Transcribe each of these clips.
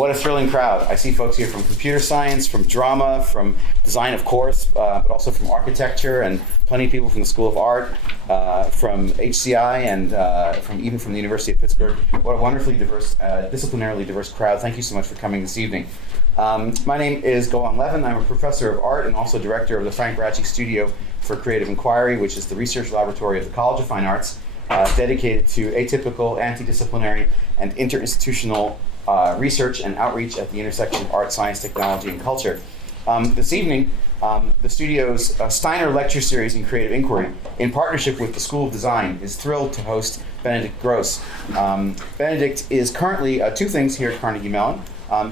What a thrilling crowd. I see folks here from computer science, from drama, from design, of course, but also from architecture, and plenty of people from the School of Art, from HCI, and even from the University of Pittsburgh. What a wonderfully diverse, disciplinarily diverse crowd. Thank you so much for coming this evening. My name is Golan Levin. I'm a professor of art and also director of the Frank-Ratchye Studio for Creative Inquiry, which is the research laboratory of the College of Fine Arts, dedicated to atypical, anti-disciplinary, and interinstitutional research and outreach at the intersection of art, science, technology, and culture. This evening, the studio's Steiner lecture series in creative inquiry, in partnership with the School of Design, is thrilled to host Benedikt Gross. Benedikt is currently two things here at Carnegie Mellon.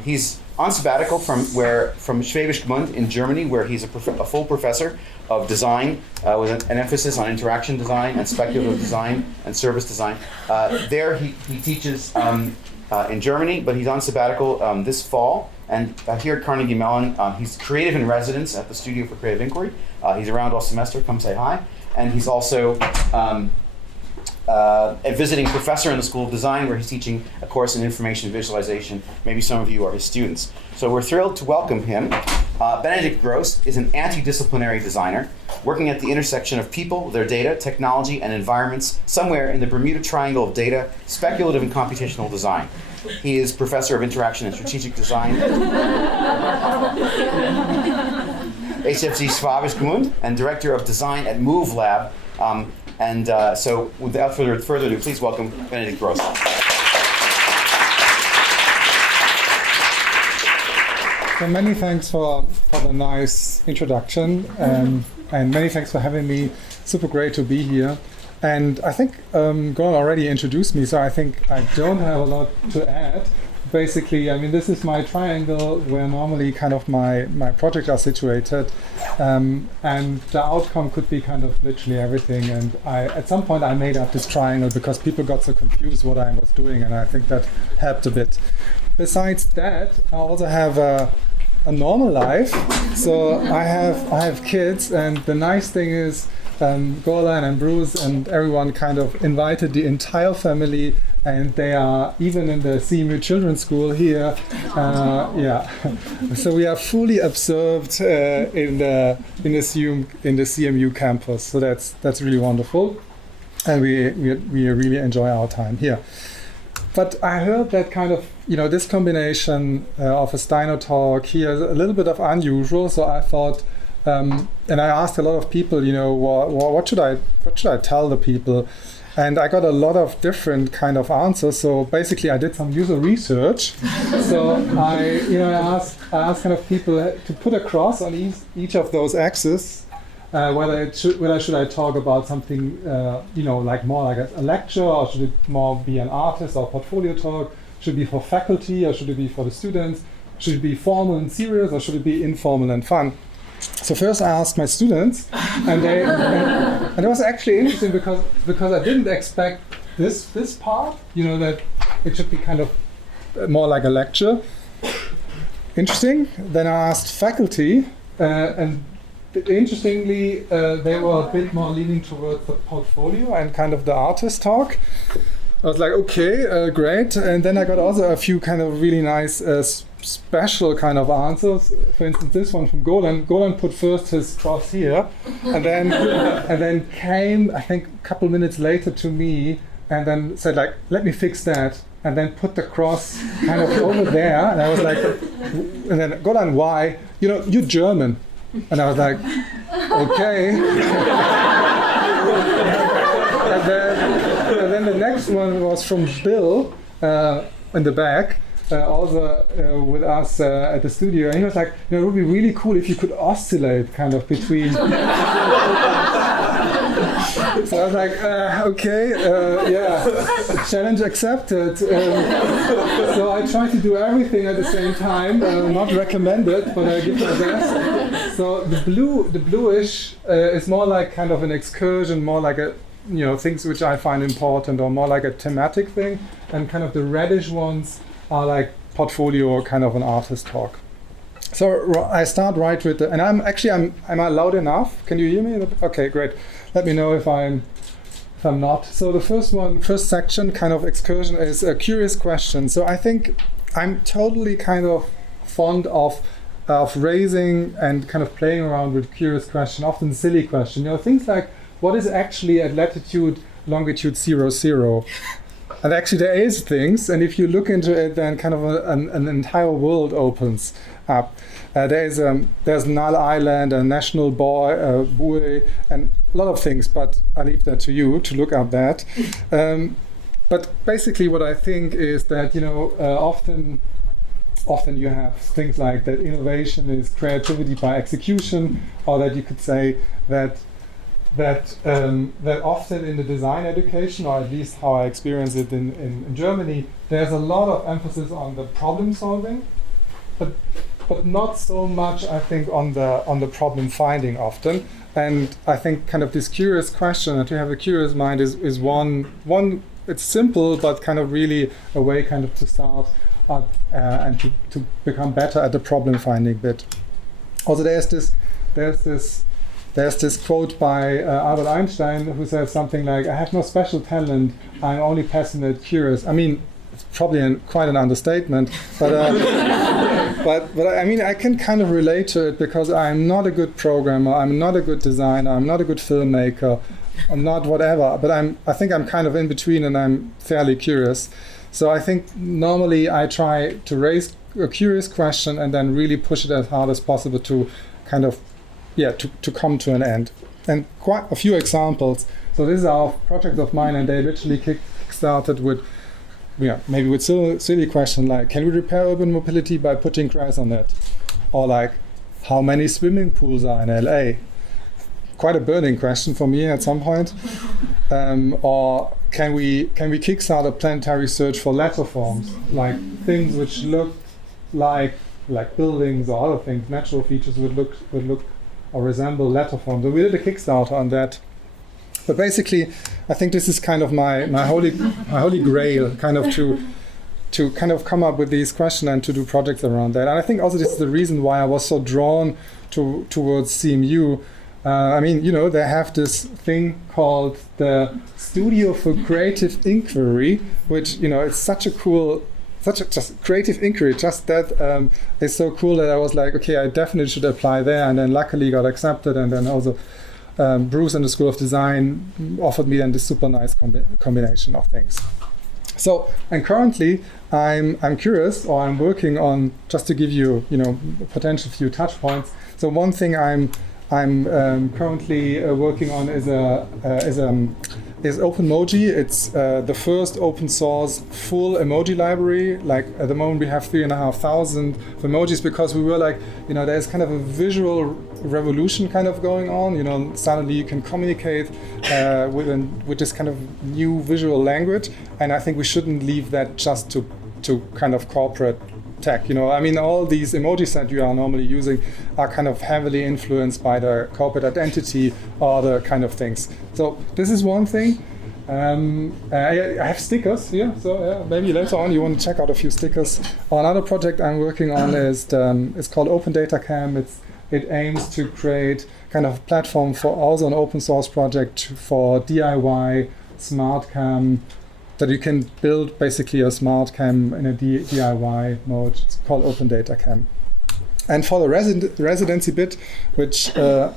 He's on sabbatical from Schwäbisch Gmünd in Germany, where he's a full professor of design with an emphasis on interaction design and speculative design and service design. There he teaches in Germany, but he's on sabbatical this fall. And here at Carnegie Mellon, he's creative in residence at the Studio for Creative Inquiry. He's around all semester, come say hi. And he's also a visiting professor in the School of Design, where he's teaching a course in information visualization. Maybe some of you are his students. So we're thrilled to welcome him. Benedikt Gross is an anti-disciplinary designer working at the intersection of people, their data, technology, and environments somewhere in the Bermuda Triangle of data, speculative and computational design. He is professor of interaction and strategic design HFG Schwäbisch Gmünd and director of design at Move Lab. So without further ado, please welcome Benedikt Gross. So many thanks for the nice introduction, and many thanks for having me. Super great to be here. And I think Golan already introduced me, so I think I don't have a lot to add. Basically, I mean, this is my triangle where normally kind of my projects are situated, and the outcome could be kind of literally everything. And at some point I made up this triangle because people got so confused what I was doing, and I think that helped a bit. Besides that, I also have a normal life. So I have kids, and the nice thing is Golan and Bruce and everyone kind of invited the entire family, and they are even in the CMU Children's School here. So we are fully observed in the CMU campus. So that's really wonderful, and we really enjoy our time here. But I heard that kind of, this combination of a Steiner talk here is a little bit of unusual. So I thought, and I asked a lot of people, what should I tell the people? And I got a lot of different kind of answers. So basically, I did some user research. So I asked kind of people to put a cross on each of those axes. Whether should I talk about something like more like a lecture, or should it more be an artist or portfolio talk? Should it be for faculty, or should it be for the students? Should it be formal and serious, or should it be informal and fun? So first I asked my students, and it was actually interesting because I didn't expect this part, that it should be kind of more like a lecture. Interesting. Then I asked faculty, and interestingly, they were a bit more leaning towards the portfolio and kind of the artist talk. I was like, okay, great. And then I got also a few kind of really nice special kind of answers. For instance, this one from Golan. Golan put first his cross here, and then came, I think, a couple minutes later to me, and then said like, let me fix that, and then put the cross kind of over there. And I was like, and then Golan, why? You're German. And I was like, okay. and then the next one was from Bill in the back, also with us at the studio. And he was like, it would be really cool if you could oscillate kind of between. So I was like, okay, challenge accepted. So I try to do everything at the same time. Not recommended, but I give my best. So the bluish is more like kind of an excursion, more like a things which I find important, or more like a thematic thing. And kind of the reddish ones are like portfolio or kind of an artist talk. So I start right with the, and I'm I loud enough? Can you hear me? Okay, great. Let me know if I'm not. So the first section, kind of excursion, is a curious question. So I think I'm totally kind of fond of raising and kind of playing around with curious question, often silly question. Things like, what is actually at latitude, longitude 00? And actually there is things, and if you look into it, then kind of an entire world opens up. There's Null Island, a national buoy, and a lot of things, but I leave that to you to look up that. But basically what I think is that, often you have things like that innovation is creativity by execution, or that you could say that often in the design education, or at least how I experience it in Germany, there's a lot of emphasis on the problem solving, but not so much, I think, on the problem finding often. And I think kind of this curious question, and to have a curious mind is one. It's simple, but kind of really a way kind of to start and to become better at the problem finding bit. Also, there's this quote by Albert Einstein, who says something like, "I have no special talent. I'm only passionate, curious." I mean, it's probably quite an understatement, but but I mean, I can kind of relate to it because I'm not a good programmer, I'm not a good designer, I'm not a good filmmaker, I'm not whatever. But I think I'm kind of in between, and I'm fairly curious. So I think normally I try to raise a curious question and then really push it as hard as possible to kind of, to come to an end. And quite a few examples. So this is our project of mine, and they literally kick-started with, maybe with silly question like, can we repair urban mobility by putting grass on it? Or like, how many swimming pools are in LA? Quite a burning question for me at some point. Or can we kickstart a planetary search for letter forms, like things which look like buildings or other things, natural features would look or resemble letter forms. So we did a Kickstarter on that. But basically, I think this is kind of my holy grail, kind of to kind of come up with these questions and to do projects around that. And I think also this is the reason why I was so drawn towards CMU. I mean, they have this thing called the Studio for Creative Inquiry, which, it's such a just creative inquiry. Just that is so cool that I was like, okay, I definitely should apply there. And then luckily got accepted. And then also Bruce and the School of Design offered me then this super nice combination of things. So, and currently I'm curious, or I'm working on, just to give you, potential few touch points. So one thing I'm currently working on is OpenMoji. It's the first open source full emoji library. Like at the moment we have 3,500 emojis, because we were like, there's kind of a visual revolution kind of going on. Suddenly you can communicate with this kind of new visual language, and I think we shouldn't leave that just to kind of corporate tech. I mean, all these emojis that you are normally using are kind of heavily influenced by the corporate identity or the kind of things. So this is one thing. I have stickers here, so maybe later on you want to check out a few stickers. Another project I'm working on is it's called Open Data Cam. It aims to create kind of a platform for also an open source project for DIY smart cam, that you can build basically a smart cam in a DIY mode. It's called Open Data Cam. And for the residency bit, which I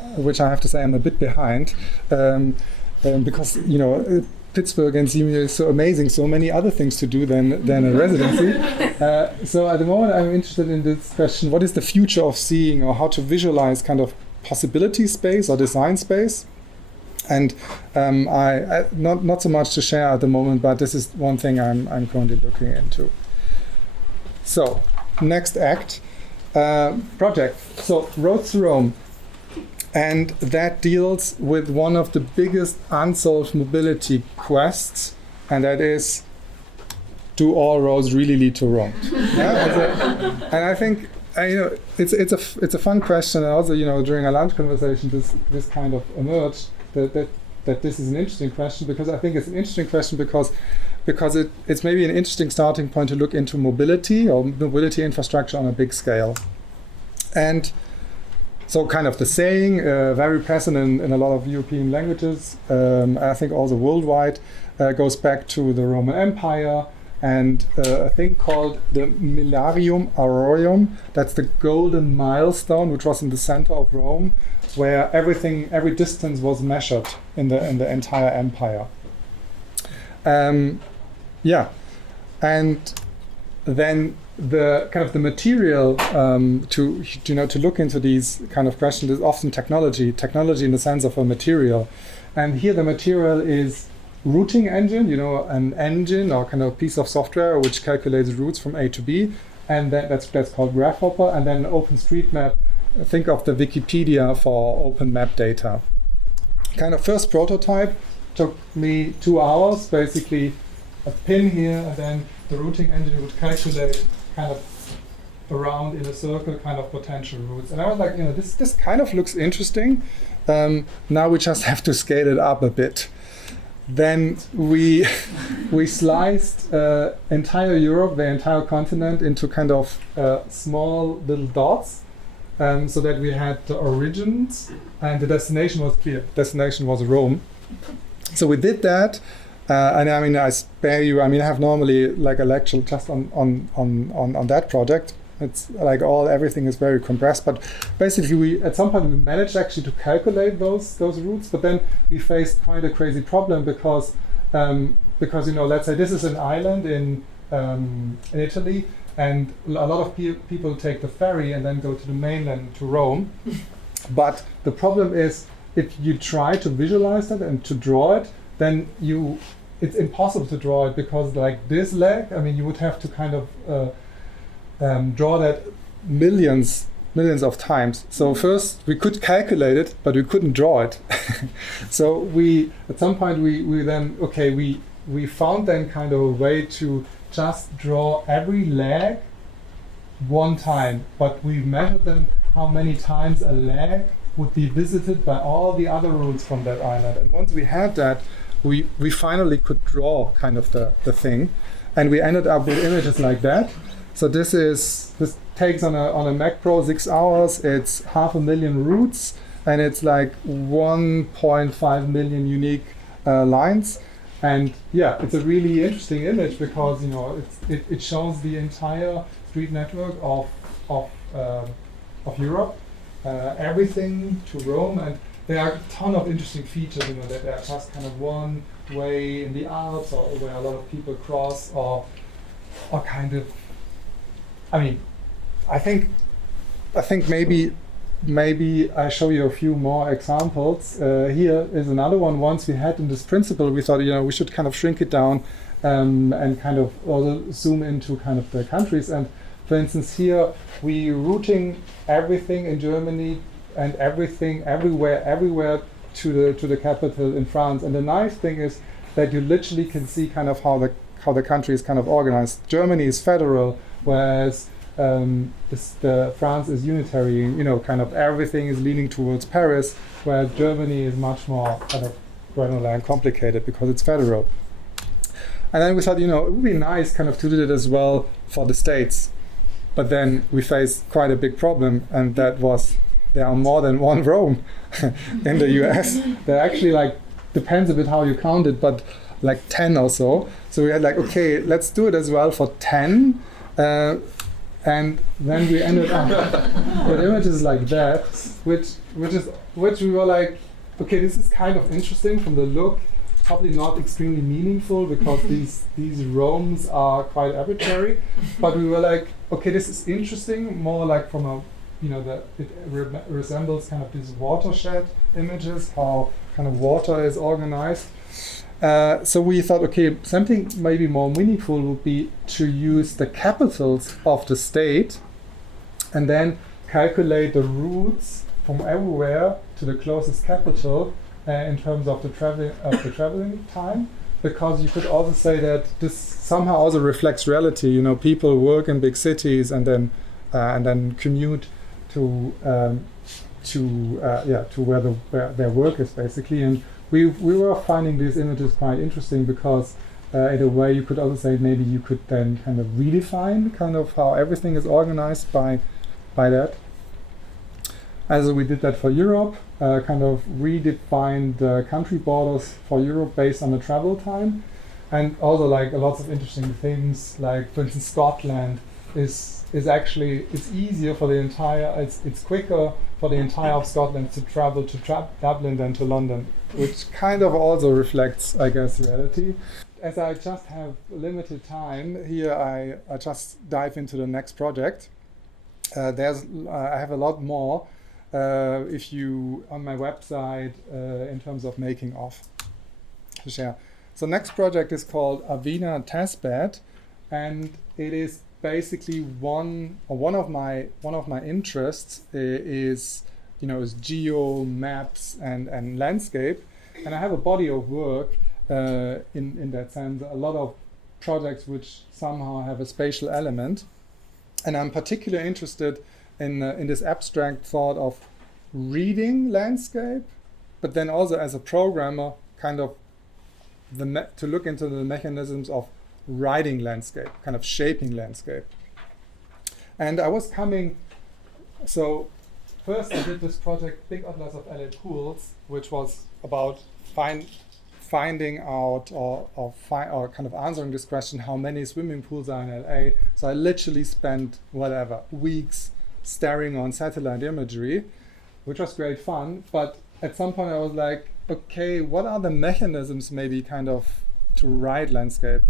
have to say I'm a bit behind, because Pittsburgh and CMU is so amazing, so many other things to do than a residency. So at the moment I'm interested in this question: what is the future of seeing, or how to visualize kind of possibility space or design space? And I not so much to share at the moment, but this is one thing I'm currently looking into. So, next act, project. So, Roads to Rome. And that deals with one of the biggest unsolved mobility quests, and that is, do all roads really lead to Rome? And I think it's a fun question, and also during a lunch conversation this kind of emerged. That this is an interesting question, because I think it's an interesting question because it's maybe an interesting starting point to look into mobility or mobility infrastructure on a big scale. And so kind of the saying, very present in a lot of European languages, I think also worldwide, goes back to the Roman Empire, and a thing called the Milarium Aureum. That's the golden milestone, which was in the center of Rome, where every distance was measured in the entire empire. Yeah, and then the kind of the material to look into these kind of questions is often technology in the sense of a material, and here the material is routing engine, an engine or kind of piece of software which calculates routes from A to B, and that's called Grasshopper, and then OpenStreetMap. Think of the Wikipedia for open map data. Kind of first prototype took me 2 hours, basically a pin here, and then the routing engine would calculate kind of around in a circle kind of potential routes. And I was like, this kind of looks interesting. Now we just have to scale it up a bit. Then we sliced entire Europe, the entire continent, into kind of small little dots, so that we had the origins, and the destination was clear. Destination was Rome. So we did that. And I mean, I spare you. I mean, I have normally like a lecture just on that project. It's like everything is very compressed. But basically, at some point we managed actually to calculate those routes. But then we faced quite a crazy problem because let's say this is an island in Italy, and a lot of people take the ferry and then go to the mainland to Rome. But the problem is, if you try to visualize that and to draw it, then it's impossible to draw it, because like this leg, I mean, you would have to kind of draw that millions of times. So first we could calculate it, but we couldn't draw it. So at some point we found then kind of a way to just draw every leg one time, but we measured them how many times a leg would be visited by all the other routes from that island. And once we had that, we finally could draw kind of the thing, and we ended up with images like that. So this takes on a Mac Pro 6 hours. It's 500,000 routes, and it's like 1.5 million unique lines. And yeah, it's a really interesting image because it shows the entire street network of Europe, everything to Rome, and there are a ton of interesting features, that are just kind of one way in the Alps, or where a lot of people cross, or kind of. I mean, I think maybe I show you a few more examples. Here is another one. Once we had in this principle, we thought we should kind of shrink it down and kind of also zoom into kind of the countries. And for instance, here we routing everything in Germany and everything everywhere to the capital in France. And the nice thing is that you literally can see kind of how the country is kind of organized. Germany is federal, whereas France is unitary. Kind of everything is leaning towards Paris, whereas Germany is much more kind of granular and complicated because it's federal. And then we thought, it would be nice kind of to do it as well for the states. But then we faced quite a big problem, and that was there are more than one Rome in the US. There actually depends a bit how you count it, but like 10 or so. So we had okay, let's do it as well for 10. And then we ended up with images like that, which we were like, okay, this is kind of interesting from the look, probably not extremely meaningful because these Romes are quite arbitrary, but we were like, okay, this is interesting, more like from a, it resembles kind of these watershed images, how kind of water is organized. So we thought, okay, something maybe more meaningful would be to use the capitals of the state and then calculate the routes from everywhere to the closest capital in terms of the traveling time, because you could also say that this somehow also reflects reality. People work in big cities and then commute to where their work is basically. And we were finding these images quite interesting because in a way you could also say maybe you could then kind of redefine kind of how everything is organized by that. As we did that for Europe, kind of redefined the country borders for Europe based on the travel time. and also like lots of interesting things. Like for instance, Scotland is actually it's easier for the entire. It's quicker for the entire of Scotland to travel to Dublin than to London, which kind of also reflects, I guess, reality. As I just have limited time here, I just dive into the next project. I have a lot more if you on my website in terms of making of to share. So next project is called Avena Testbed, and it is basically one of my interests is geo maps and landscape, and I have a body of work in that sense. A lot of projects which somehow have a spatial element. And I'm particularly interested in this abstract thought of reading landscape, but then also as a programmer, kind of to look into the mechanisms of writing landscape, kind of shaping landscape. And I was so first I did this project, Big Atlas of LA Pools, which was about finding out or kind of answering this question, how many swimming pools are in LA. So I literally spent weeks staring on satellite imagery, which was great fun. But at some point I was like, okay, what are the mechanisms maybe kind of to write landscape?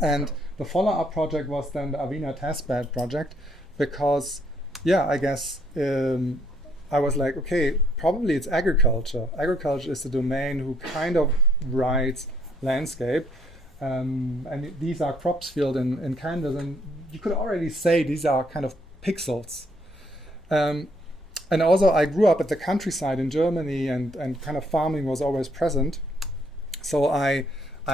And the follow-up project was then the Avena Testbed project, because I guess I was like, okay, probably it's agriculture. Agriculture is the domain who kind of writes landscape. And these are crops field in Kansas, and you could already say these are kind of pixels. And also I grew up at the countryside in Germany, and kind of farming was always present. So I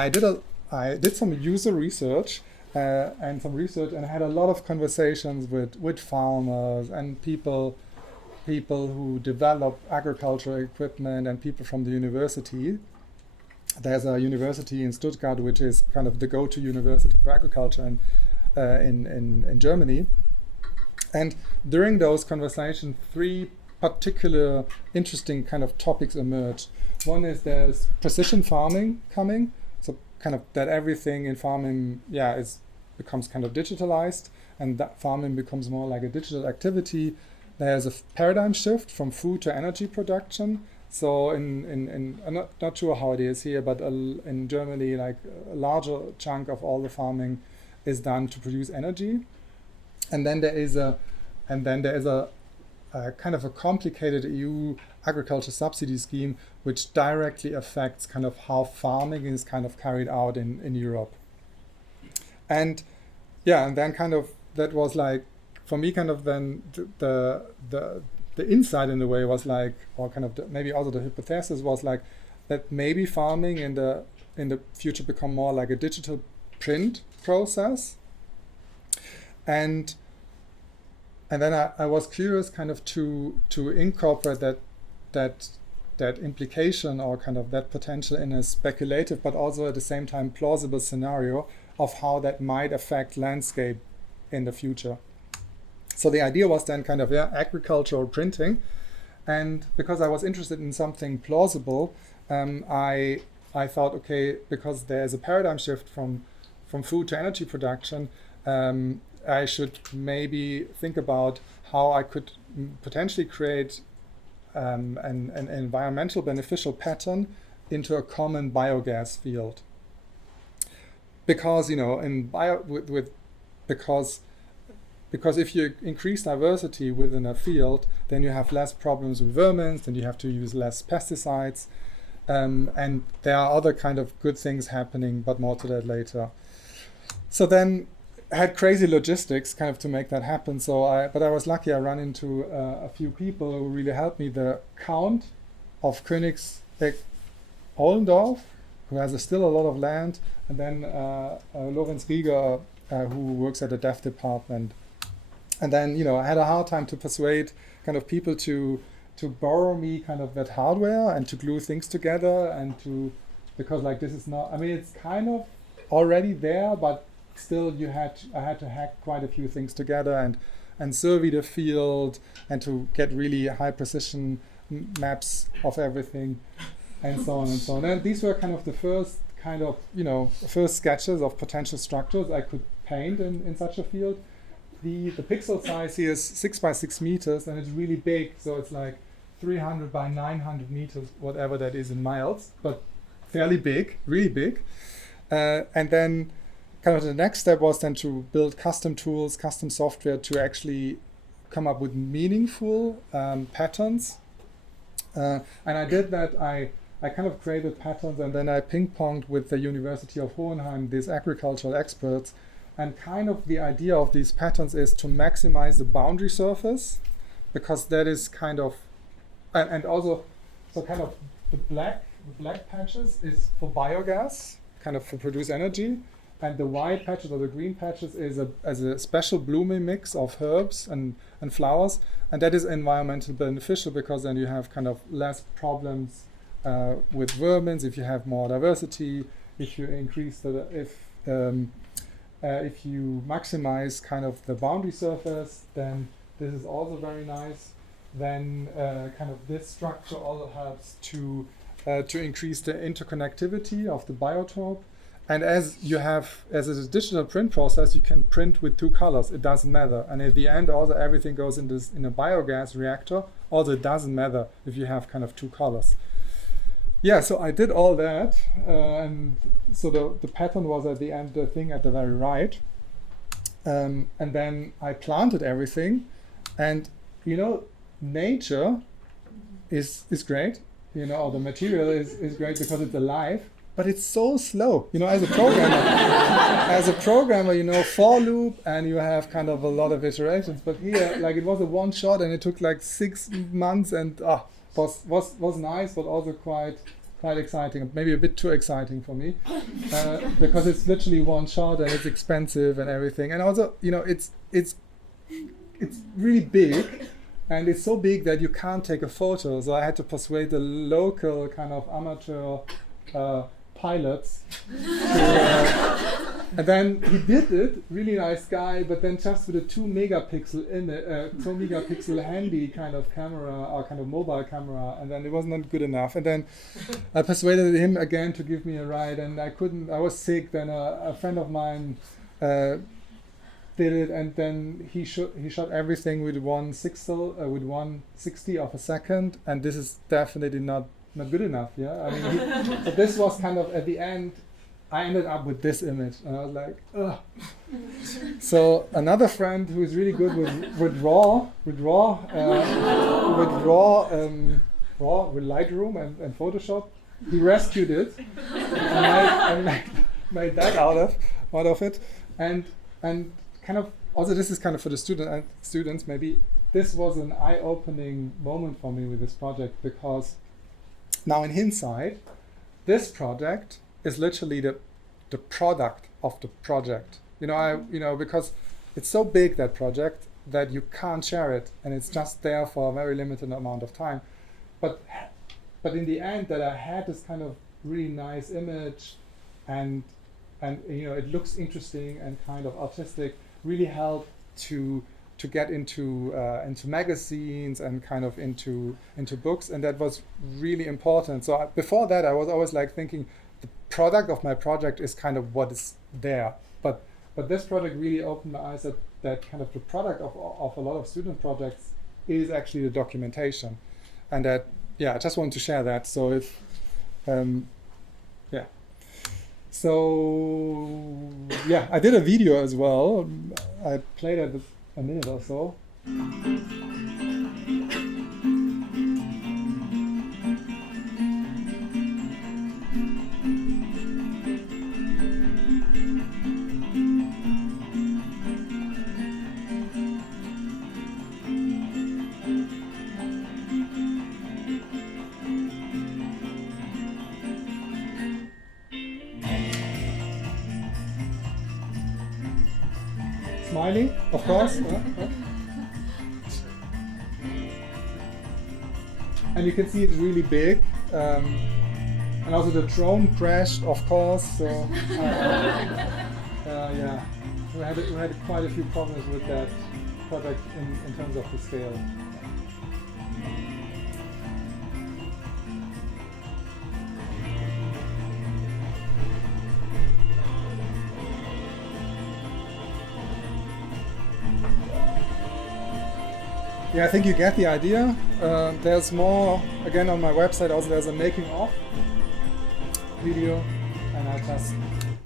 did some user research and I had a lot of conversations with farmers and people who develop agricultural equipment and people from the university. There's a university in Stuttgart which is kind of the go-to university for agriculture in Germany. And during those conversations, three particular interesting kind of topics emerged. One is there's precision farming coming, so kind of that everything in farming becomes kind of digitalized, and that farming becomes more like a digital activity. There's a paradigm shift from food to energy production. So I'm not sure how it is here, but in Germany, like a larger chunk of all the farming is done to produce energy. And then there is a kind of a complicated EU agriculture subsidy scheme which directly affects kind of how farming is kind of carried out in Europe. And then kind of that was like, for me, kind of then the insight in a way was like, or kind of maybe also the hypothesis was like that maybe farming in the future become more like a digital print process. And then I was curious kind of to incorporate that implication or kind of that potential in a speculative but also at the same time plausible scenario of how that might affect landscape in the future. So the idea was then kind of agricultural printing, and because I was interested in something plausible, I thought, okay, because there's a paradigm shift from food to energy production, I should maybe think about how I could potentially create an environmental beneficial pattern into a common biogas field. Because because if you increase diversity within a field, then you have less problems with vermin, then you have to use less pesticides, and there are other kind of good things happening, but more to that later. So then I had crazy logistics kind of to make that happen. But I was lucky. I ran into a few people who really helped me. The Count of Königsegg-Ollendorf, who has still a lot of land, and then Lorenz Rieger, who works at the DEF department. And then I had a hard time to persuade kind of people to borrow me kind of that hardware and to glue things together because like this is not. I mean, it's kind of already there, but still I had to hack quite a few things together and survey the field and to get really high precision maps of everything and so on and so on. And these were kind of the first kind of, first sketches of potential structures I could paint in such a field. The pixel size here is 6 by 6 meters, and it's really big, so it's like 300 by 900 meters, whatever that is in miles, but fairly big, really big. And then kind of the next step was then to build custom tools, custom software to actually come up with meaningful patterns. And I did that. I kind of created patterns, and then I ping-ponged with the University of Hohenheim, these agricultural experts. And kind of the idea of these patterns is to maximize the boundary surface, because that is kind of, and also, so kind of the black patches is for biogas, kind of for produce energy. And the white patches or the green patches is as a special blooming mix of herbs and flowers. And that is environmentally beneficial, because then you have kind of less problems with vermins if you have more diversity, if you increase if you maximize kind of the boundary surface, then this is also very nice. Then kind of this structure also helps to increase the interconnectivity of the biotope. And as a digital print process, you can print with 2 colors. It doesn't matter. And at the end, also everything goes in a biogas reactor. Also, it doesn't matter if you have kind of 2 colors. Yeah, so I did all that, and so the pattern was at the end, the thing at the very right. And then I planted everything, and nature is great. Or the material is great because it's alive. But it's so slow, as a programmer, for loop, and you have kind of a lot of iterations. But here, like, it was a one shot, and it took like 6 months, and was nice, but also quite exciting. Maybe a bit too exciting for me, because it's literally one shot, and it's expensive and everything. And also, it's really big. And it's so big that you can't take a photo. So I had to persuade the local kind of amateur pilots. And then he did it, really nice guy, but then just with a 2 megapixel handy kind of camera, or kind of mobile camera, and then it was not good enough. And then I persuaded him again to give me a ride, and I was sick. Then a friend of mine did it, and then he shot everything with 1/60 of a second, and this is definitely not good enough. Yeah, I mean, so this was kind of at the end. I ended up with this image, and I was like, ugh. So another friend who is really good with Lightroom and Photoshop, he rescued it and made that out of it, and kind of also this is kind of for the students maybe. This was an eye-opening moment for me with this project, because now in hindsight, this project is literally the product of the project. Because it's so big, that project, that you can't share it, and it's just there for a very limited amount of time. But in the end, that I had this kind of really nice image, and it looks interesting and kind of artistic, really helped to get into magazines and kind of into books, and that was really important. So before that, I was always like thinking the product of my project is kind of what is there, but this project really opened my eyes that kind of the product of a lot of student projects is actually the documentation, and that I just wanted to share that. So if I did a video as well. I played it a minute or so. Smiling, of course. And you can see it's really big. And also the drone crashed, of course. So we had quite a few problems with that product in terms of the scale. yeah, I think you get the idea. There's more, again, on my website. Also, there's a making of video, and I just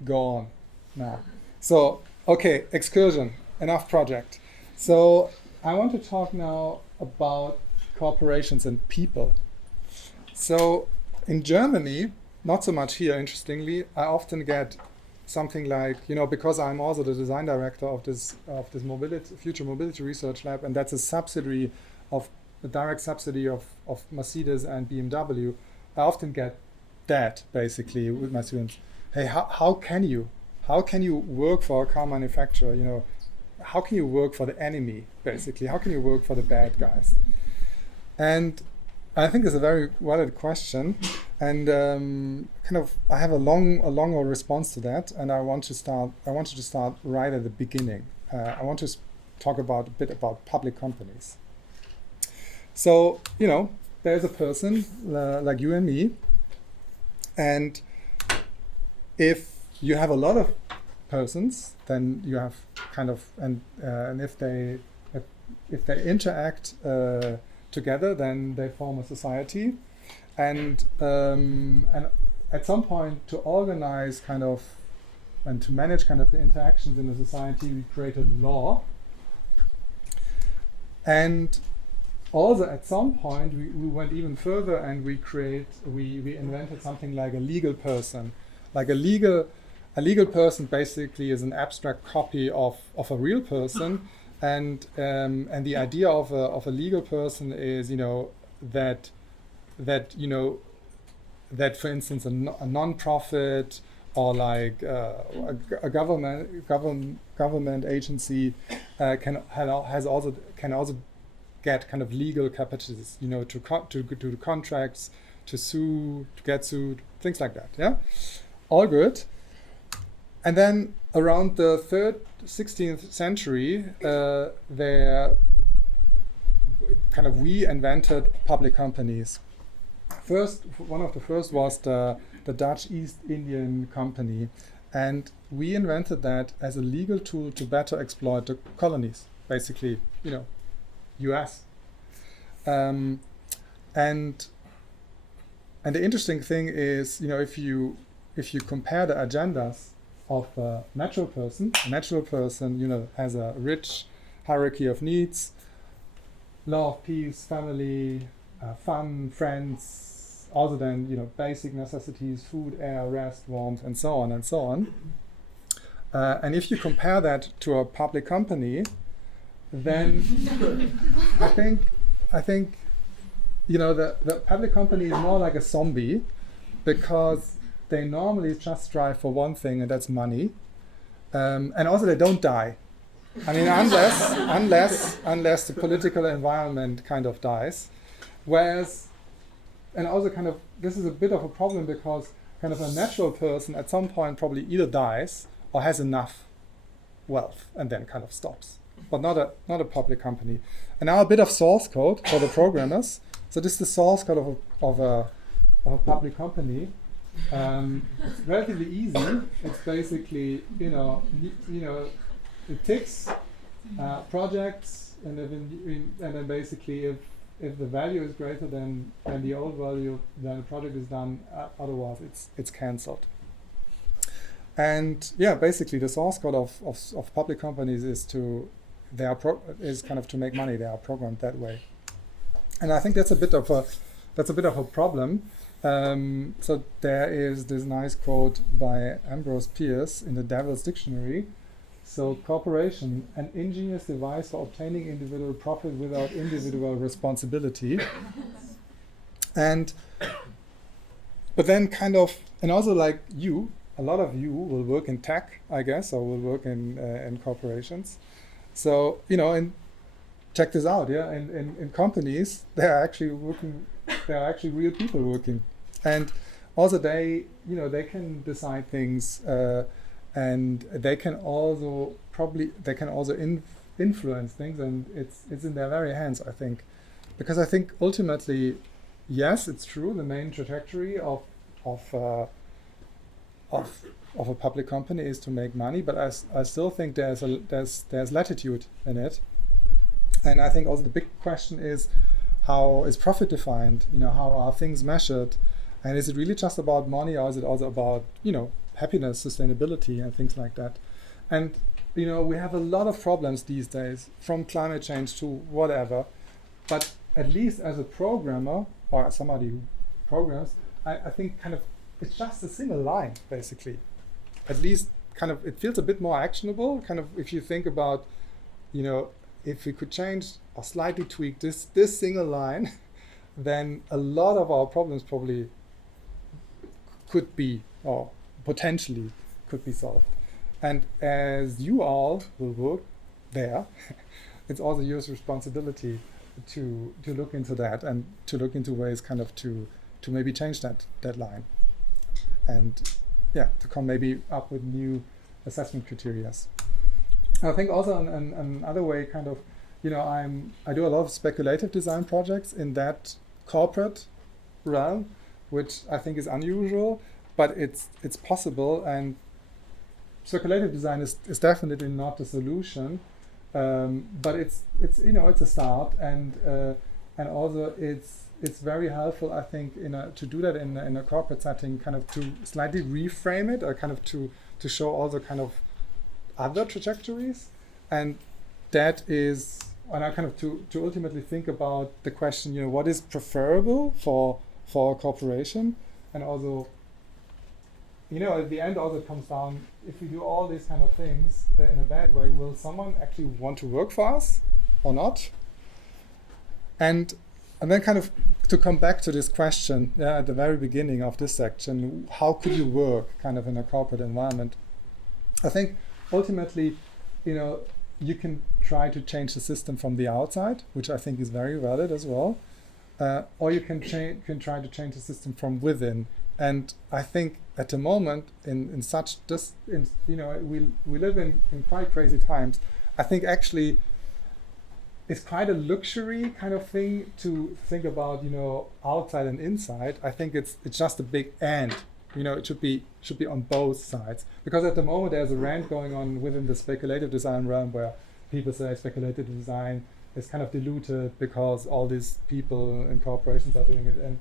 go on now. So, okay, excursion, enough project. So, I want to talk now about corporations and people. So, in Germany, not so much here, interestingly, I often get something like, because I'm also the design director of this future mobility research lab, and that's a direct subsidy of Mercedes and BMW. I often get that basically with my students. Hey, how can you work for a car manufacturer? How can you work for the enemy, basically? How can you work for the bad guys? And I think it's a very valid question, and I have a longer response to that, and I wanted to start right at the beginning. I want to talk a bit about public companies. So there's a person like you and me, and if you have a lot of persons, then you have and if they interact together, then they form a society, and at some point to organize and to manage the interactions in the society, we created law, and also at some point we went even further and we invented something like a legal person. Like a legal person basically is an abstract copy of a real person. And the idea of a legal person is that for instance a non-profit or like a government agency can also get legal capacities, to do contracts, to sue, to get sued, things like that. Yeah, all good. And then around the 16th century, we invented public companies. One of the first was the Dutch East Indian Company, and we invented that as a legal tool to better exploit the colonies, basically, U.S. And the interesting thing is, if you compare the agendas of a natural person has a rich hierarchy of needs: love, peace, family, fun, friends, also then basic necessities: food, air, rest, warmth, and so on and so on. And if you compare that to a public company, then I think the public company is more like a zombie, because they normally just strive for one thing, and that's money, and also they don't die. I mean, unless the political environment dies. Whereas, and also this is a bit of a problem, because a natural person at some point probably either dies or has enough wealth and then stops. But not a public company. And now a bit of source code for the programmers. So this is the source code of a public company. It's relatively easy. It's basically it takes projects, and then basically if the value is greater than the old value, then the project is done. Otherwise, it's cancelled. And yeah, basically the source code of public companies is to make money. They are programmed that way, and I think that's a bit of a problem. So there is this nice quote by Ambrose Bierce in the Devil's Dictionary. So, corporation, an ingenious device for obtaining individual profit without individual responsibility. But then and also like a lot of you will work in tech, I guess, or will work in corporations. So, and check this out, yeah, in companies, there are actually real people working. And also they can decide things, and they can also influence things, and it's in their very hands, I think. Because I think ultimately, yes, it's true, the main trajectory of a public company is to make money, but I still think there's latitude in it. And I think also the big question is, how is profit defined? How are things measured? And is it really just about money, or is it also about, happiness, sustainability, and things like that? And, we have a lot of problems these days, from climate change to whatever. But at least as a programmer, or somebody who programs, I think kind of it's just a single line, basically. At least kind of it feels a bit more actionable, kind of if you think about, if we could change or slightly tweak this single line, then a lot of our problems probably could be, or potentially could be solved. And as you all will work there, it's also your responsibility to look into that and to look into ways kind of to maybe change that line. And to come maybe up with new assessment criteria. I think also another way kind of, I do a lot of speculative design projects in that corporate realm, which I think is unusual, but it's possible. And speculative design is definitely not the solution, but it's a start, and also it's very helpful, I think, to do that in a corporate setting, kind of to slightly reframe it, or kind of to show also kind of other trajectories, and that is, and I kind of to ultimately think about the question, what is preferable for a corporation, and also, at the end also comes down, if we do all these kind of things in a bad way, will someone actually want to work for us or not? And then kind of to come back to this question at the very beginning of this section, how could you work kind of in a corporate environment? I think ultimately, you can try to change the system from the outside, which I think is very valid as well, or you can try to change the system from within. And I think at the moment, we live in quite crazy times. I think actually it's quite a luxury kind of thing to think about, outside and inside. I think it's just a big and. It should be on both sides, because at the moment there's a rant going on within the speculative design realm where people say speculative design is kind of diluted because all these people and corporations are doing it. And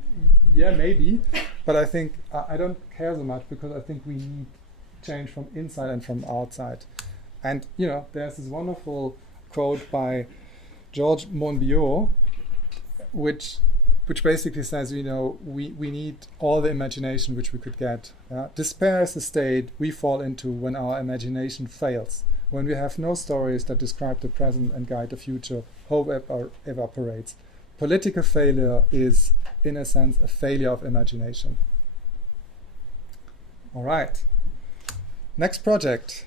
yeah, maybe, but I think I don't care so much, because I think we need change from inside and from outside. And there's this wonderful quote by George Monbiot, which basically says, we need all the imagination which we could get. Despair is the state we fall into when our imagination fails. When we have no stories that describe the present and guide the future, hope evaporates. Political failure is, in a sense, a failure of imagination. All right. Next project.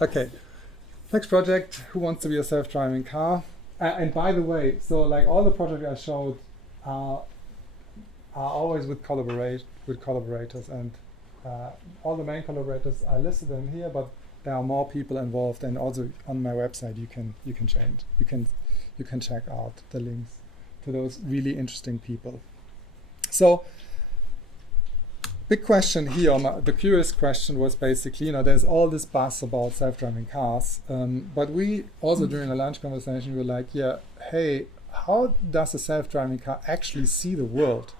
Okay. Next project, who wants to be a self-driving car? And by the way, so like all the projects I showed are always with collaborators, and all the main collaborators are listed in here, but there are more people involved, and also on my website you can check out the links to those really interesting people. So big question here, the curious question was basically, there's all this buzz about self-driving cars, but we also during a lunch conversation, we were like, hey, how does a self-driving car actually see the world?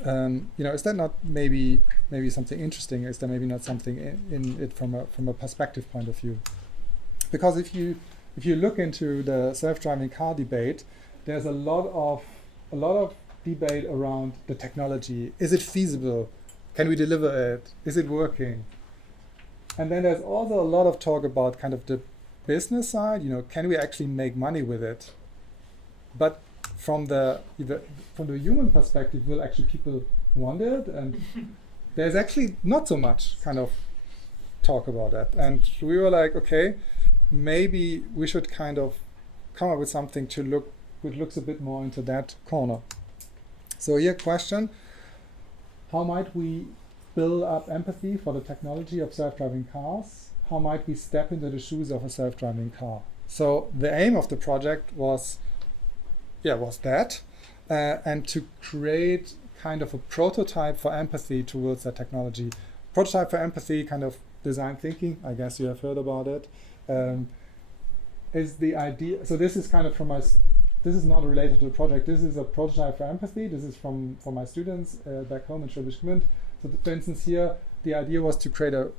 Is that not maybe something interesting? Is there maybe not something in it from a perspective point of view? Because if you look into the self-driving car debate, there's a lot of debate around the technology. Is it feasible? Can we deliver it? Is it working? And then there's also a lot of talk about kind of the business side. Can we actually make money with it? But from the human perspective, will actually people want it? And there's actually not so much kind of talk about that. And we were like, okay, maybe we should kind of come up with something which looks a bit more into that corner. So here, question: how might we build up empathy for the technology of self-driving cars? How might we step into the shoes of a self-driving car? So the aim of the project was that, and to create kind of a prototype for empathy towards that technology. Prototype for empathy, kind of design thinking, I guess you have heard about it. is the idea. So this is kind of this is not related to the project. This is a prototype for empathy. This is from my students back home in Schwäbisch Gmünd. So for instance here, the idea was to create a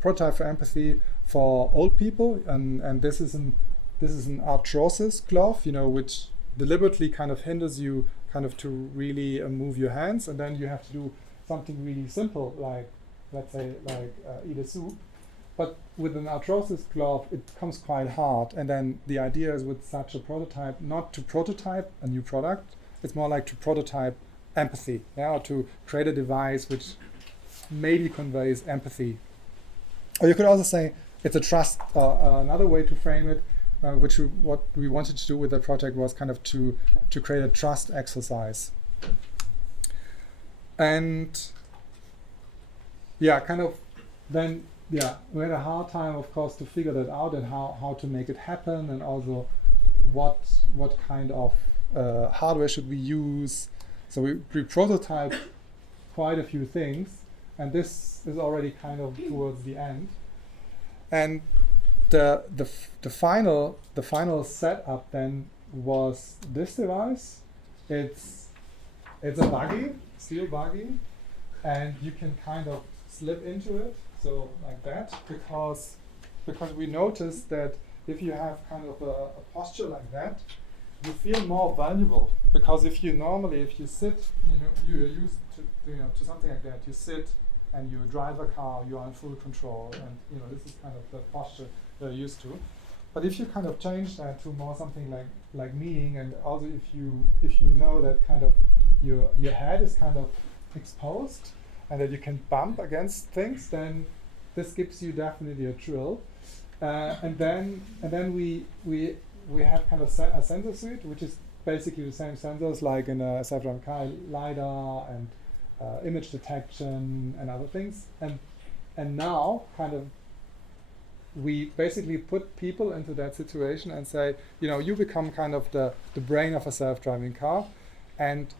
prototype for empathy for old people, and this is an arthrosis glove, which deliberately kind of hinders you kind of to really move your hands, and then you have to do something really simple, like let's say eat a soup. But with an arthrosis glove, it becomes quite hard. And then the idea is with such a prototype, not to prototype a new product, it's more like to prototype empathy, or to create a device which maybe conveys empathy. Or you could also say it's a trust, another way to frame it, what we wanted to do with the project was kind of to create a trust exercise. And kind of then, we had a hard time, of course, to figure that out and how to make it happen, and also what kind of hardware should we use. So we prototyped quite a few things, and this is already kind of towards the end. And the final setup then was this device. It's a buggy, steel buggy, and you can kind of slip into it. So like that, because we noticed that if you have kind of a posture like that, you feel more vulnerable. Because if you sit, you're used to something like that. You sit and you drive a car, you are in full control, and this is kind of the posture you're used to. But if you kind of change that to more something like kneeling, and also if you know that kind of your head is kind of exposed, and that you can bump against things, then this gives you definitely a thrill. And then we have kind of a sensor suite, which is basically the same sensors like in a self-driving car, LiDAR and image detection and other things. And now kind of we basically put people into that situation and say, you become kind of the brain of a self-driving car, and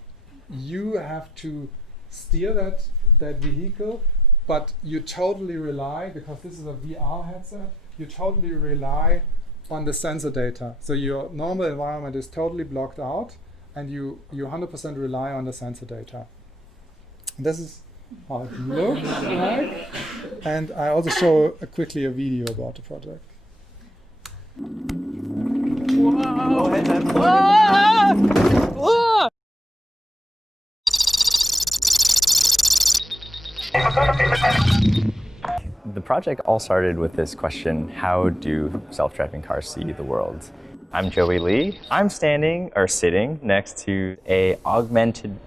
you have to steer that vehicle, but you totally rely, because this is a VR headset, you totally rely on the sensor data. So your normal environment is totally blocked out, and you 100% rely on the sensor data. This is how it looks like, and I also show quickly a video about the project. Whoa. Whoa. The project all started with this question: how do self-driving cars see the world? I'm Joey Lee. I'm sitting next to a augmented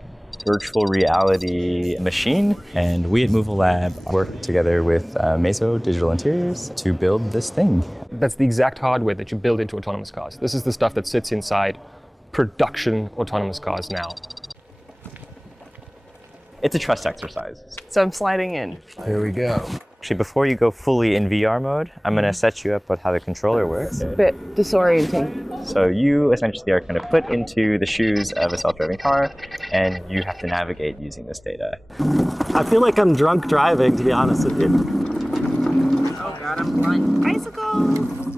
virtual reality machine, and we at Movil Lab worked together with Meso Digital Interiors to build this thing. That's the exact hardware that you build into autonomous cars. This is the stuff that sits inside production autonomous cars now. It's a trust exercise. So I'm sliding in. Here we go. Actually, before you go fully in VR mode, I'm going to set you up with how the controller works. A bit disorienting. So you essentially are kind of put into the shoes of a self-driving car, and you have to navigate using this data. I feel like I'm drunk driving, to be honest with you. Oh God, I'm blind. Bicycle!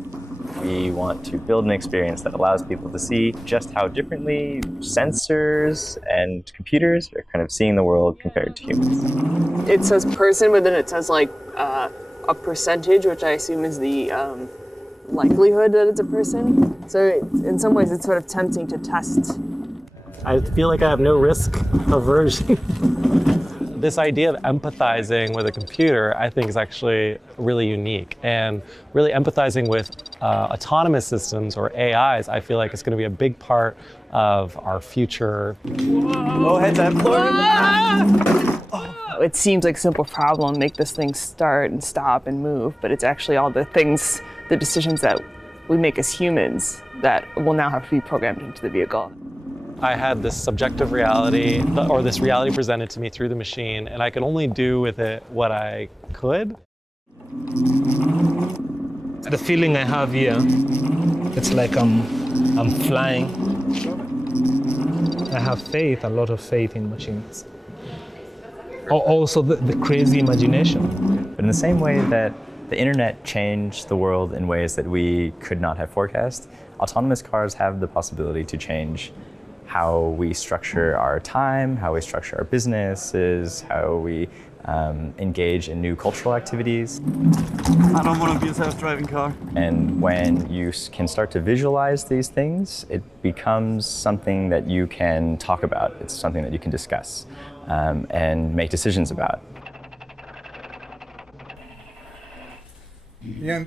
We want to build an experience that allows people to see just how differently sensors and computers are kind of seeing the world compared to humans. It says person, but then it says like a percentage, which I assume is the likelihood that it's a person. So in some ways it's sort of tempting to test. I feel like I have no risk aversion. This idea of empathizing with a computer, I think, is actually really unique. And really empathizing with autonomous systems or AIs, I feel like it's going to be a big part of our future. Oh, heads up. It seems like a simple problem, make this thing start and stop and move, but it's actually all the things, the decisions that we make as humans that will now have to be programmed into the vehicle. I had this subjective reality, or this reality presented to me through the machine, and I could only do with it what I could. The feeling I have here, it's like I'm flying. I have faith, a lot of faith in machines. Also the crazy imagination. But in the same way that The internet changed the world in ways that we could not have forecast. Autonomous cars have the possibility to change how we structure our time, how we structure our businesses, how we engage in new cultural activities. I don't want to be a self-driving car. And when you can start to visualize these things, it becomes something that you can talk about. It's something that you can discuss and make decisions about. Yeah,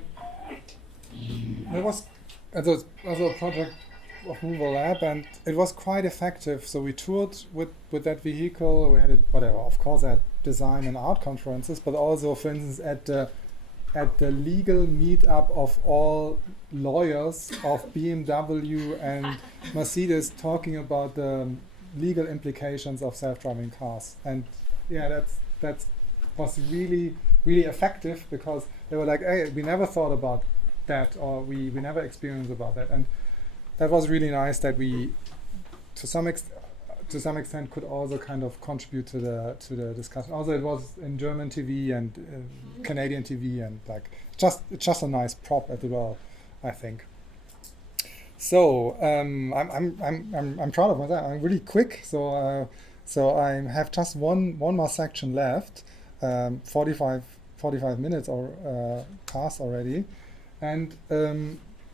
there was also a project of Mover Lab, and it was quite effective. So we toured with that vehicle. We had it, whatever, of course, at design and art conferences, but also, for instance, at the legal meetup of all lawyers of BMW and Mercedes, talking about the legal implications of self-driving cars. And yeah, that was really effective, because they were like, hey, we never thought about that, or we never experienced about that. And that was really nice that we, to some extent, could also kind of contribute to the discussion. Also, it was in German TV and Canadian TV, and like just a nice prop as well, I think. So I'm proud of myself. I'm really quick. So I have just one more section left. 45 minutes or past already, and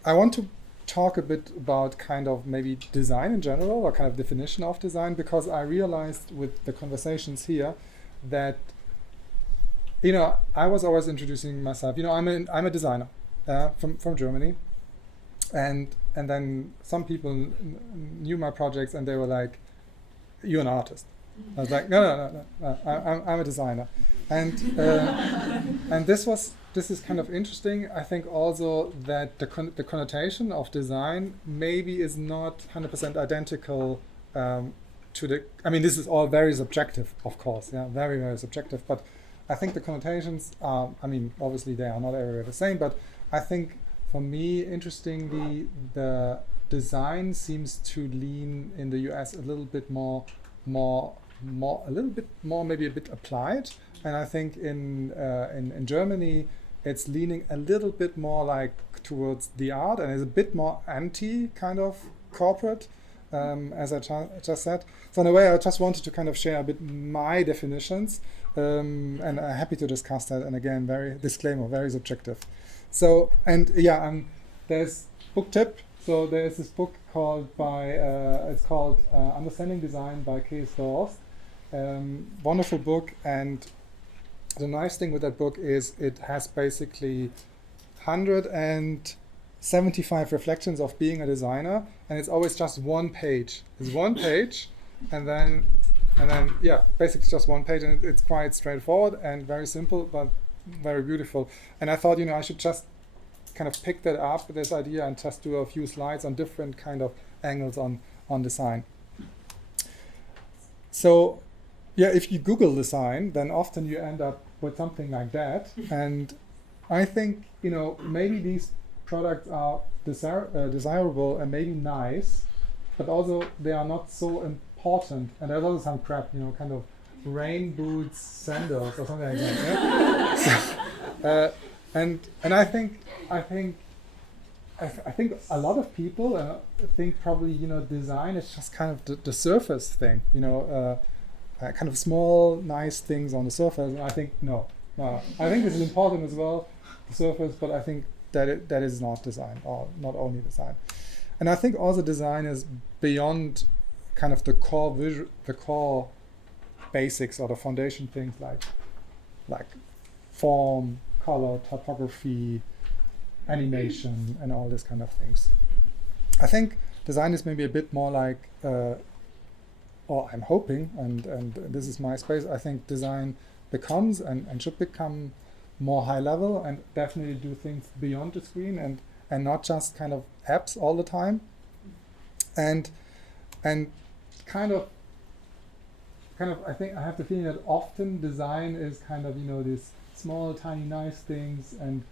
I want to talk a bit about kind of maybe design in general, or kind of definition of design, because I realized with the conversations here that, you know, I was always introducing myself. You know, I'm a designer from Germany, and then some people knew my projects, and they were like, "You're an artist." I was like, no, I'm a designer. And this is kind of interesting. I think also that the connotation of design maybe is not 100% identical to the. I mean, this is all very subjective, of course. Yeah, very, very subjective. But I think the connotations are. I mean, obviously they are not everywhere the same. But I think for me, interestingly, the design seems to lean in the US a little bit more, maybe a bit applied. And I think in Germany, it's leaning a little bit more like towards the art, and is a bit more anti kind of corporate, as I just said. So in a way, I just wanted to kind of share a bit my definitions, and I'm happy to discuss that. And again, very subjective. So, and yeah, there's book tip. So there's this book called it's called Understanding Design by Kees Dorst. Wonderful book, and the nice thing with that book is it has basically 175 reflections of being a designer, and it's always just one page. It's one page, and then yeah, basically just one page, and it's quite straightforward and very simple, but very beautiful. And I thought, you know, I should just kind of pick that up, this idea, and just do a few slides on different kind of angles on design. So yeah, if you Google design, then often you end up with something like that. And I think, you know, maybe these products are desirable and maybe nice, but also they are not so important. And there's also some crap, you know, kind of rain boots, sandals, or something like that. Yeah? And I think a lot of people think probably, you know, design is just kind of the surface thing, you know, kind of small, nice things on the surface. And I think no. I think this is important as well, the surface, but I think that is not design, or not only design. And I think also design is beyond kind of the core basics or the foundation things like form, color, typography, animation, and all this kind of things. I think design is maybe a bit more like, or I'm hoping, and this is my space, I think design becomes and should become more high level, and definitely do things beyond the screen, and not just kind of apps all the time. And kind of I think I have the feeling that often design is kind of, you know, these small, tiny, nice things and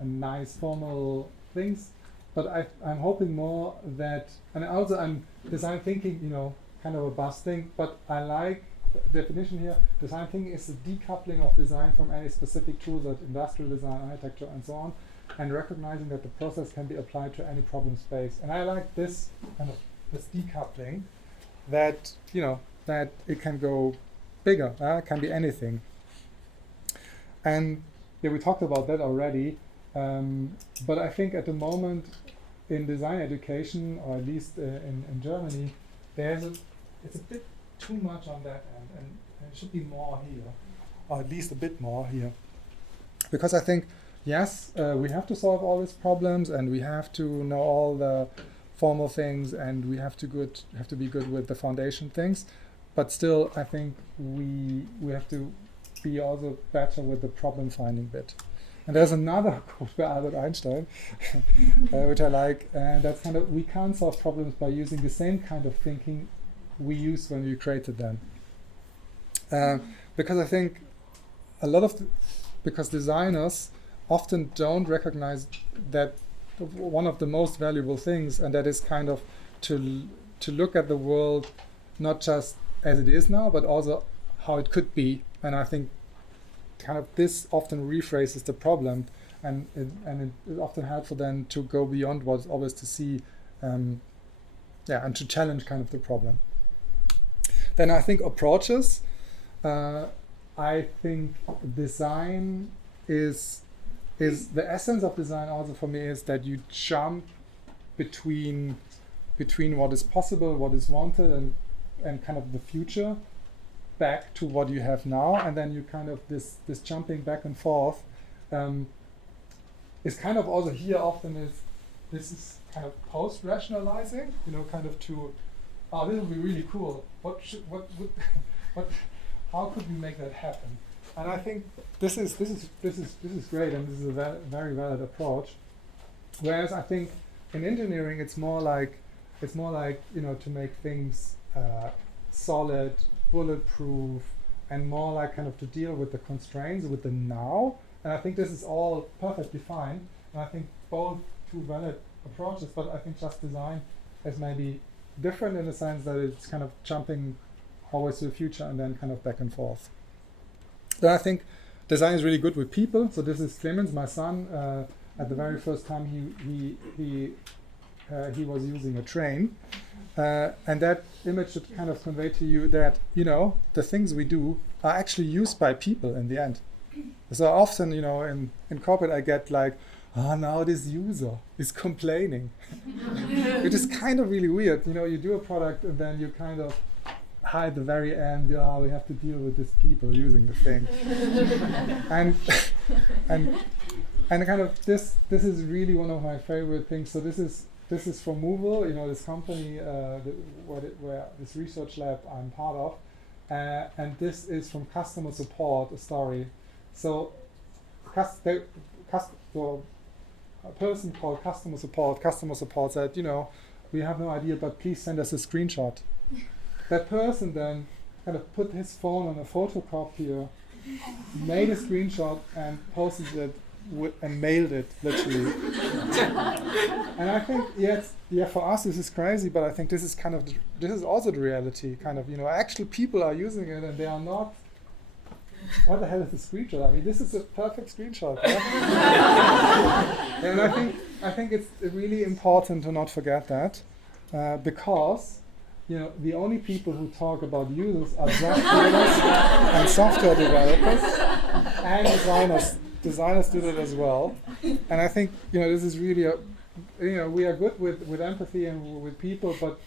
nice formal things. But I'm hoping more that, and also I'm design thinking, you know, kind of a buzz thing, but I like definition here. Design thinking is the decoupling of design from any specific tools like industrial design, architecture, and so on, and recognizing that the process can be applied to any problem space. And I like this kind of this decoupling, that that it can go bigger. It can be anything. And yeah, we talked about that already. But I think at the moment in design education, or at least in Germany, it's a bit too much on that end, and it should be more here, or at least a bit more here. Because I think, yes, we have to solve all these problems, and we have to know all the formal things, and we have to be good with the foundation things. But still, I think we have to be also better with the problem finding bit. And there's another quote by Albert Einstein, which I like, and that's kind of, we can't solve problems by using the same kind of thinking we used when we created them. Because I think because designers often don't recognize that one of the most valuable things, and that is kind of to look at the world not just as it is now, but also how it could be. And I think kind of this often rephrases the problem, and it is often helpful then to go beyond what's always to see, and to challenge kind of the problem. Then I think approaches. I think design is the essence of design also for me is that you jump between what is possible, what is wanted, and kind of the future back to what you have now, and then you kind of this jumping back and forth is kind of also here often this is kind of post-rationalizing, kind of to, oh, this would be really cool. How could we make that happen? And I think this is great, and this is a very valid approach. Whereas I think in engineering it's more like to make things solid, bulletproof, and more like kind of to deal with the constraints, with the now. And I think this is all perfectly fine. And I think both two valid approaches, but I think just design is maybe different in the sense that it's kind of jumping always to the future and then kind of back and forth. Then I think design is really good with people. So this is Clemens, my son. At the very first time he was using a train. And that image should kind of convey to you that, the things we do are actually used by people in the end. So often, in corporate I get like, now this user is complaining. Which is kind of really weird. You do a product and then you kind of hide the very end, we have to deal with these people using the thing. and kind of this is really one of my favorite things. So this is from Movil, this company where this research lab I'm part of, and this is from customer support, a story. So, a person called customer support said, we have no idea, but please send us a screenshot. That person then kind of put his phone on a photocopier, made a screenshot, and posted it and mailed it, literally. And I think, for us this is crazy, but I think this is also the reality, kind of, actually people are using it and they are not, what the hell is the screenshot? I mean, this is a perfect screenshot. And I think it's really important to not forget that, because the only people who talk about users are drug dealers and software developers and designers. Designers do that as well. And I think, this is really we are good with empathy and with people, but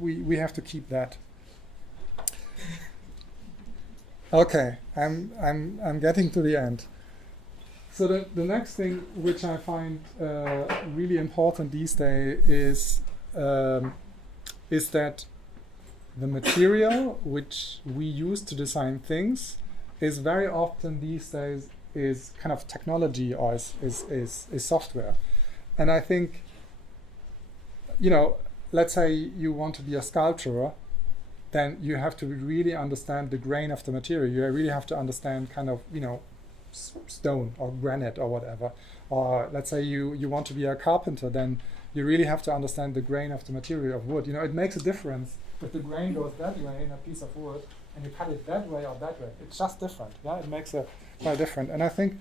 we have to keep that. Okay, I'm getting to the end. So the next thing which I find really important these days is that the material which we use to design things is very often these days is kind of technology or is software. And I think, let's say you want to be a sculptor, then you have to really understand the grain of the material. You really have to understand kind of, stone or granite or whatever. Or let's say you want to be a carpenter, then you really have to understand the grain of the material of wood. It makes a difference if the grain goes that way in a piece of wood and you cut it that way or that way. It's just different. Yeah, it makes it quite different. And I think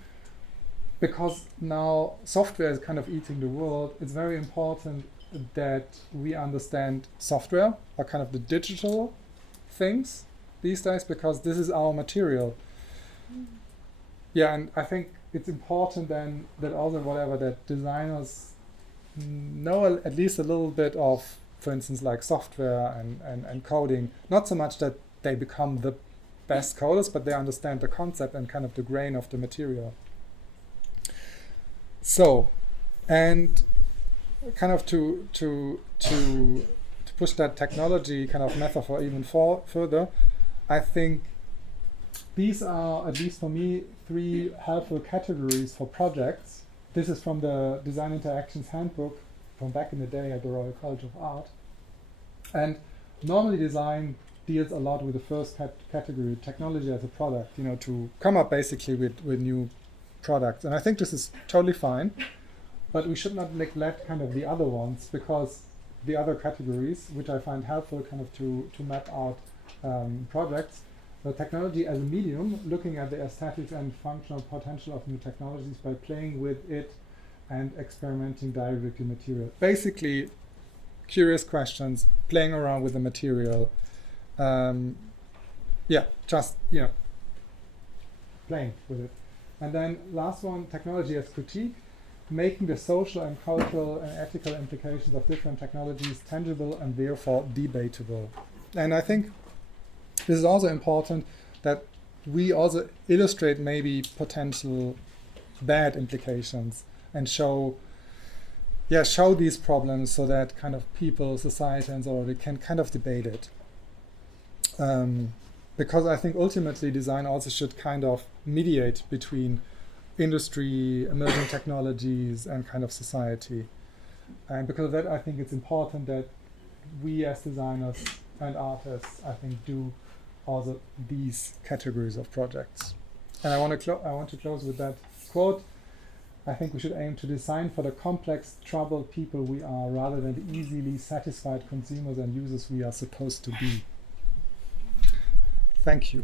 because now software is kind of eating the world, it's very important that we understand software or kind of the digital things these days, because this is our material. Yeah, and I think it's important then that also whatever that designers know at least a little bit of, for instance, like software and coding, not so much that they become the best coders, but they understand the concept and kind of the grain of the material. So, and kind of to push that technology kind of metaphor even further, I think these are, at least for me, 3 helpful categories for projects. This is from the Design Interactions Handbook from back in the day at the Royal College of Art. And normally design deals a lot with the first category, technology as a product, you know, to come up basically with new products. And I think this is totally fine, but we should not neglect kind of the other ones, because the other categories, which I find helpful kind of to map out projects, the technology as a medium, looking at the aesthetics and functional potential of new technologies by playing with it and experimenting directly with the material. Basically, curious questions, playing around with the material. Yeah, just, you know, playing with it. And then last one, technology as critique, making the social and cultural and ethical implications of different technologies tangible and therefore debatable. And I think this is also important that we also illustrate maybe potential bad implications and show these problems so that kind of people, society and so on can kind of debate it. Because I think ultimately design also should kind of mediate between industry, emerging technologies, and kind of society. And because of that, I think it's important that we as designers and artists, I think, do also these categories of projects. And I want to close with that quote. I think we should aim to design for the complex, troubled people we are, rather than the easily satisfied consumers and users we are supposed to be. Thank you.